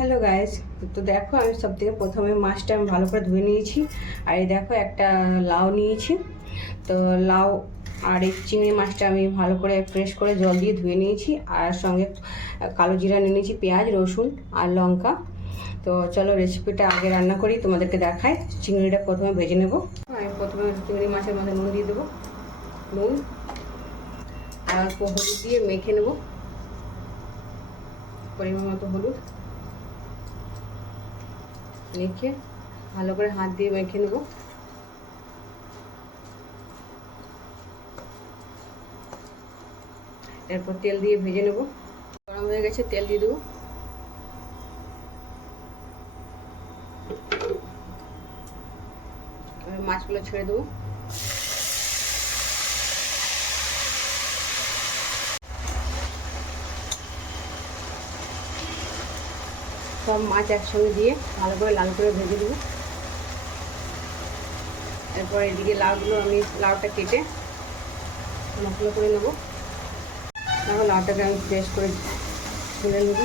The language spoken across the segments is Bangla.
হ্যালো গাইস, তো দেখো আমি সব থেকে প্রথমে মাছটা আমি ভালো করে ধুয়ে নিয়েছি। আর এই দেখো একটা লাউ নিয়েছি। তো লাউ আর এই চিংড়ি মাছটা আমি ভালো করে ফ্রেশ করে জল দিয়ে ধুয়ে নিয়েছি। আর সঙ্গে কালো জিরা নিয়ে নিয়েছি, পেঁয়াজ, রসুন আর লঙ্কা। তো চলো রেসিপিটা আগে রান্না করি, তোমাদেরকে দেখাই। চিংড়িটা প্রথমে ভেজে নেব। আমি প্রথমে চিংড়ি মাছের মধ্যে নুন দিয়ে দেবো, নুন আর অল্প হলুদ দিয়ে মেখে নেব, পরিমাণ মতো হলুদ মেখে ভালো করে হাত দিয়ে মেখে নেব। এরপর তেল দিয়ে ভেজে নেব। গরম হয়ে গেছে, তেল দিয়ে দেবো। এবার মাছগুলো ছেড়ে দেবো। সব মাছ একসঙ্গে দিয়ে ভালো করে লাল করে ভেজে দেবো। এরপর এদিকে লাউটা কেটে মশলা করে নেবো। তারপর লাউটাকে আমি ফ্রেশ করে তুলে নেব।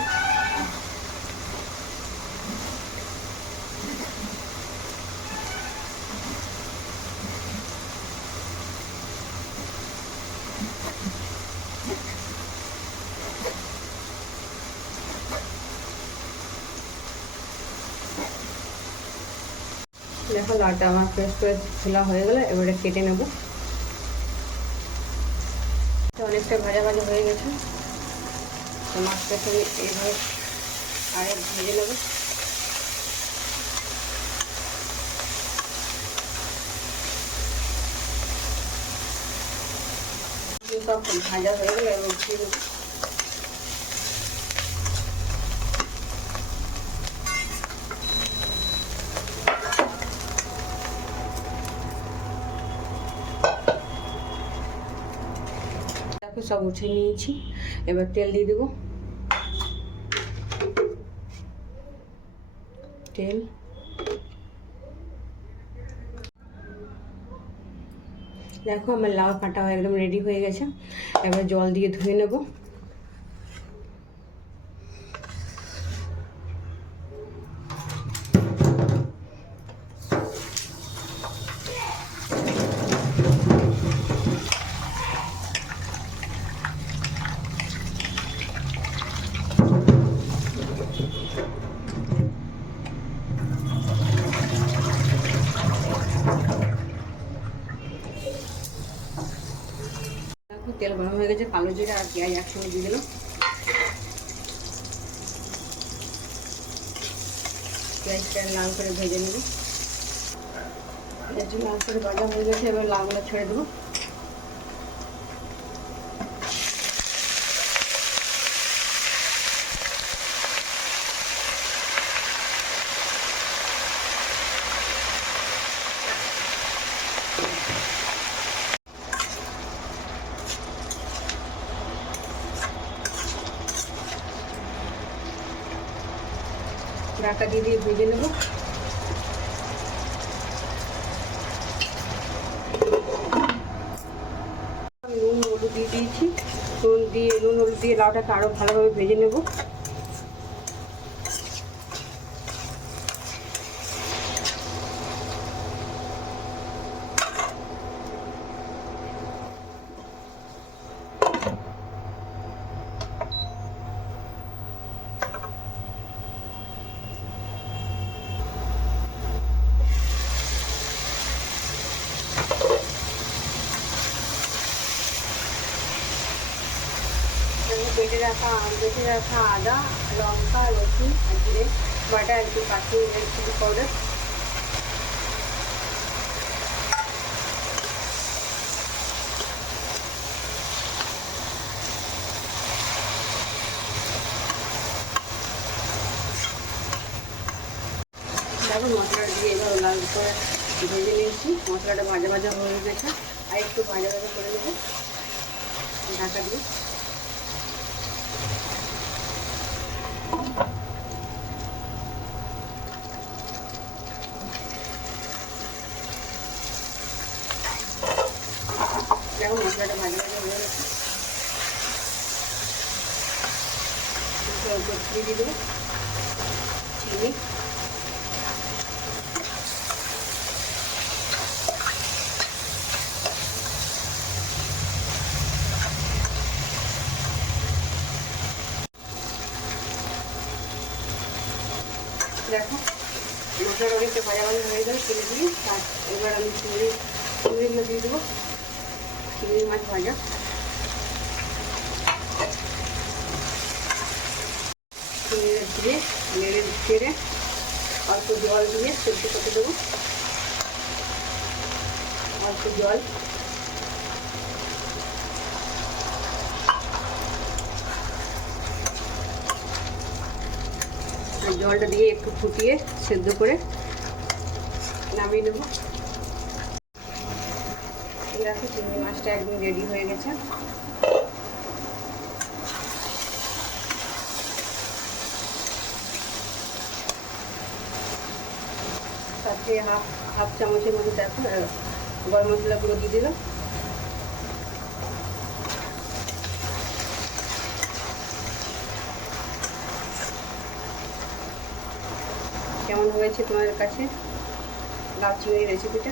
দেখো লাউটা আমার ফ্রেশ করে খোলা হয়ে গেলে এবারে কেটে নেব। অনেকটা ভাজা ভাজা হয়ে গেছে, তো মাছটাকে আমি এইভাবে আরে ভেজে নেব। সব ভাজা হয়ে গেলে এবার উঠিয়ে নেব। সব উঠিয়ে নিয়েছি, এবার তেল দিয়ে দেবো। তেল দেখো আমার লাউ কাটা একদম রেডি হয়ে গেছে। এবার জল দিয়ে ধুয়ে নেব। তেল গরম হয়ে গেছে, কালো জিরা আর পেঁয়াজ একসঙ্গে দিয়ে দিলাম। পেঁয়াজটা লাল করে ভেজে নেব। পেঁয়াজটা লাল করে ভাজা হয়ে গেছে, এবার লাউগুলো ছেড়ে দেবো। ঢাকা দিয়ে ভেজে নেব। নুন হলুদ দিয়ে দিয়েছি, নুন হলুদ দিয়ে লাউটাকে আরও ভালোভাবে ভেজে নেব। বেটে রাখা আদা, লঙ্কা, রসুন আর জিরে বাটা, একটু কাশ্মীরি রেড চিলি পাউডার, তারপর মশলাটা দিয়ে এবার লাল করে ভেজে নিয়েছি। মশলাটা ভাজা ভাজা হয়ে গেছে, আর একটু ভাজা ভাজা করে নেব ঢাকা দিয়ে। দেখো মশলাটা ভাজা ভাজা হয়ে গেছে, দিয়ে দেবো। দেখো মশলাটা অনেকটা ভাজা ভাজা হয়ে গেল, তুলে দিয়ে এবার আমি চিংড়িগুলো দিয়ে দেবো। চিংড়ি মাছ ভাজা চিংড়িটা দিয়ে নেড়ে ছেড়ে অল্প জল দিয়ে সেদ্ধ করতে দেবো। অল্প জল জলটা দিয়ে একটু ফুটিয়ে সেদ্ধ করে নামিয়ে নেব। দেখো চিংড়ি মাছটা একদম রেডি হয়ে গেছে। তাতে হাফ চামচের মধ্যে দেখো গরম মশলা গুঁড়ো দিয়ে দিলাম। কেমন হয়েছে তোমাদের কাছে লাউ চিংড়ি রেসিপিটা?